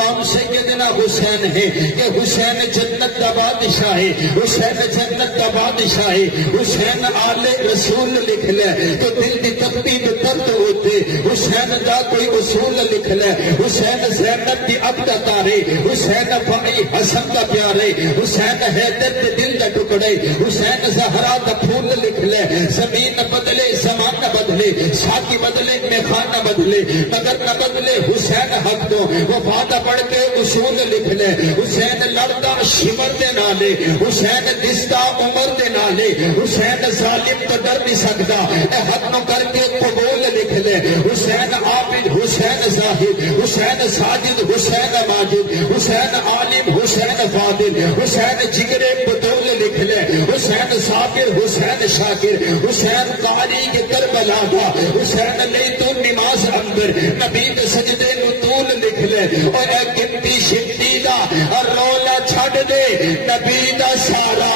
مقام سیدنا حسین ہے کہ حسین جنت کا بادشاہ ہے، حسین جنت کا بادشاہ ہے، حسین آل رسول لکھ لے تو دل دی تپتی تو درد ہوتے، حسین دا کوئی اصول لکھ لے، حسین زینب دی اب دا تارے، حسین بھائی حسن دا پیارے، حسین حیدر دے دل دا ٹکڑے، حسین زہرا دا پھول لکھ لے، زمین بدلے زمان بدلے، ساکی بدلے میخانہ بدلے، نگر نہ بدلے حسین حق دو، وفادہ پڑھ کے اصول لکھ لے، حسین لڑدا شمر دے نالے، حسین دستا عمر دے نالے، حسین ظالم تو ڈر نہیں سکتا، اے حق نو کر کے قبول لکھ لے، حسین عابد حسین زاہد، حسین ساجد حسین ماجد، حسین عالم حسین فاضل، حسین جگر بدول لکھ لے، حسین صابر حسین شاکر، حسین قاری کے کربلا دا، حسین لئی تو نماز اندر نبی کے سجدے نطول لکھ لے، اور اے گنتی شنتی دا اور رولا چھڑ دے نبی دا سارا